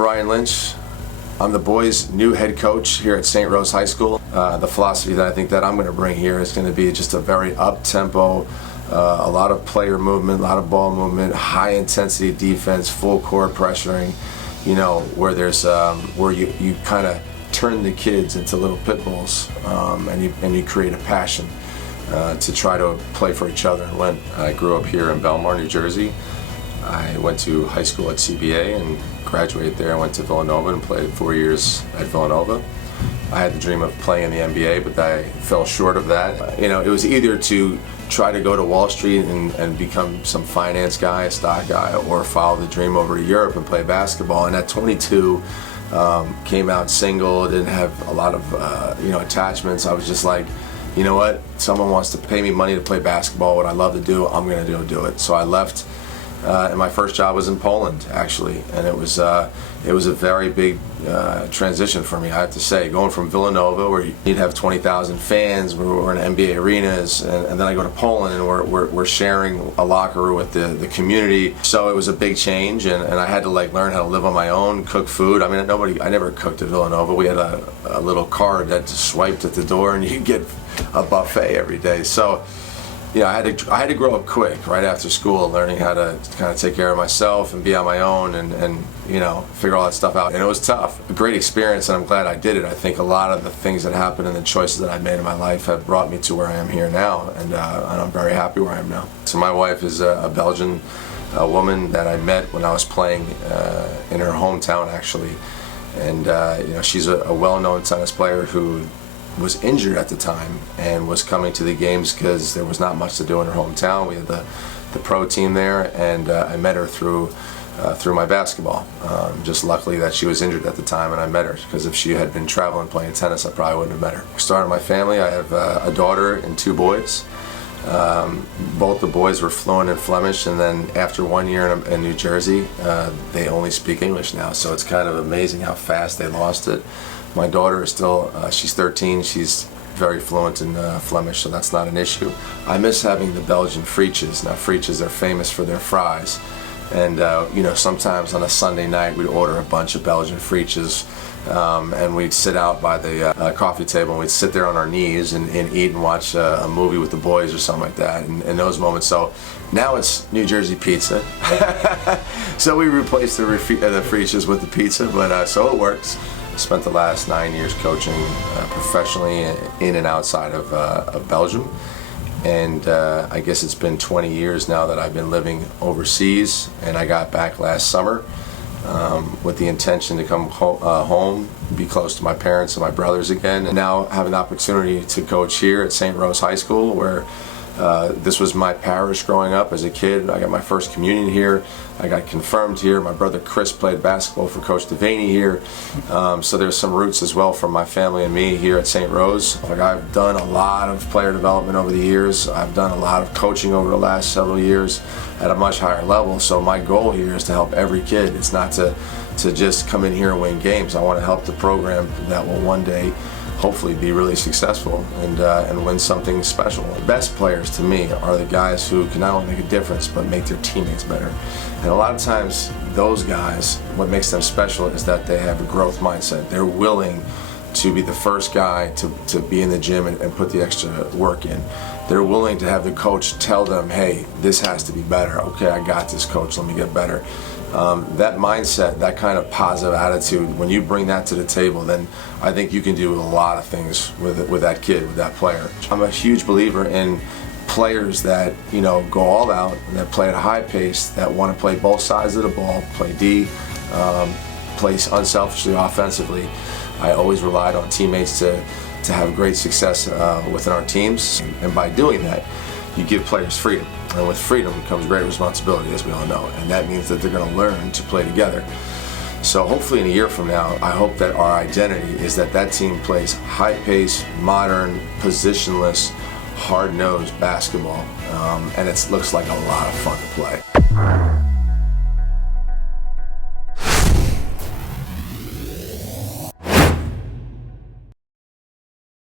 Brian Lynch. I'm the boys' new head coach here at St. Rose High School. The philosophy that I think that I'm going to bring here is going to be just a very up-tempo, a lot of player movement, a lot of ball movement, high-intensity defense, full court pressuring. You know, where there's where you kind of turn the kids into little pit bulls, and you create a passion to try to play for each other and win. I grew up here in Belmar, New Jersey. I went to high school at CBA and graduated there. I went to Villanova and played 4 years at Villanova. I had the dream of playing in the NBA, but I fell short of that. You know, it was either to try to go to Wall Street and become some finance guy, a stock guy, or follow the dream over to Europe and play basketball. And at 22, came out single, didn't have a lot of attachments. I was just like, you know what? Someone wants to pay me money to play basketball. What I love to do, I'm going to do it. So I left. And my first job was in Poland, actually, and it was a very big transition for me, I have to say. Going from Villanova, where you'd have 20,000 fans, we're in NBA arenas, and then I go to Poland, and we're sharing a locker room with the community. So it was a big change, and I had to learn how to live on my own, cook food. I mean, I never cooked at Villanova. We had a little card that swiped at the door, and you could get a buffet every day. So. Yeah, I had to grow up quick right after school, learning how to kind of take care of myself and be on my own and figure all that stuff out. And it was tough. A great experience, and I'm glad I did it. I think a lot of the things that happened and the choices that I made in my life have brought me to where I am here now, and I'm very happy where I am now. So my wife is a Belgian woman that I met when I was playing in her hometown, actually. And she's a well-known tennis player who was injured at the time and was coming to the games because there was not much to do in her hometown. We had the pro team there, and I met her through my basketball. Just luckily that she was injured at the time and I met her, because if she had been traveling playing tennis, I probably wouldn't have met her. Started my family. I have a daughter and 2 boys. Both the boys were fluent in Flemish, and then after 1 year in New Jersey, they only speak English now, so it's kind of amazing how fast they lost it. My daughter is still, she's 13, she's very fluent in Flemish, so that's not an issue. I miss having the Belgian frietjes. Now, frietjes are famous for their fries, and sometimes on a Sunday night we'd order a bunch of Belgian frietjes, and we'd sit out by the coffee table and we'd sit there on our knees and eat and watch a movie with the boys or something like that in those moments. So now it's New Jersey pizza. So we replaced the frietjes with the pizza, but so it works. Spent the last 9 years coaching professionally in and outside of Belgium, and I guess it's been 20 years now that I've been living overseas, and I got back last summer with the intention to come home, be close to my parents and my brothers again, and now have an opportunity to coach here at St. Rose High School, where this was my parish growing up as a kid. I got my first communion here. I got confirmed here. My brother Chris played basketball for Coach Devaney here. So there's some roots as well from my family and me here at St. Rose. I've done a lot of player development over the years. I've done a lot of coaching over the last several years at a much higher level. So my goal here is to help every kid. It's not to just come in here and win games. I want to help the program that will one day hopefully be really successful and win something special. The best players to me are the guys who can not only make a difference but make their teammates better. And a lot of times those guys, what makes them special is that they have a growth mindset. They're willing to be the first guy to be in the gym and put the extra work in. They're willing to have the coach tell them, hey, this has to be better. Okay, I got this, coach, let me get better. That mindset, that kind of positive attitude, when you bring that to the table, then I think you can do a lot of things with that kid, with that player. I'm a huge believer in players that go all out and that play at a high pace, that want to play both sides of the ball, play D, play unselfishly offensively. I always relied on teammates to have great success within our teams, and by doing that, you give players freedom. And with freedom comes great responsibility, as we all know, and that means that they're going to learn to play together. So hopefully in a year from now, I hope that our identity is that team plays high-paced, modern, positionless, hard-nosed basketball, and it looks like a lot of fun to play.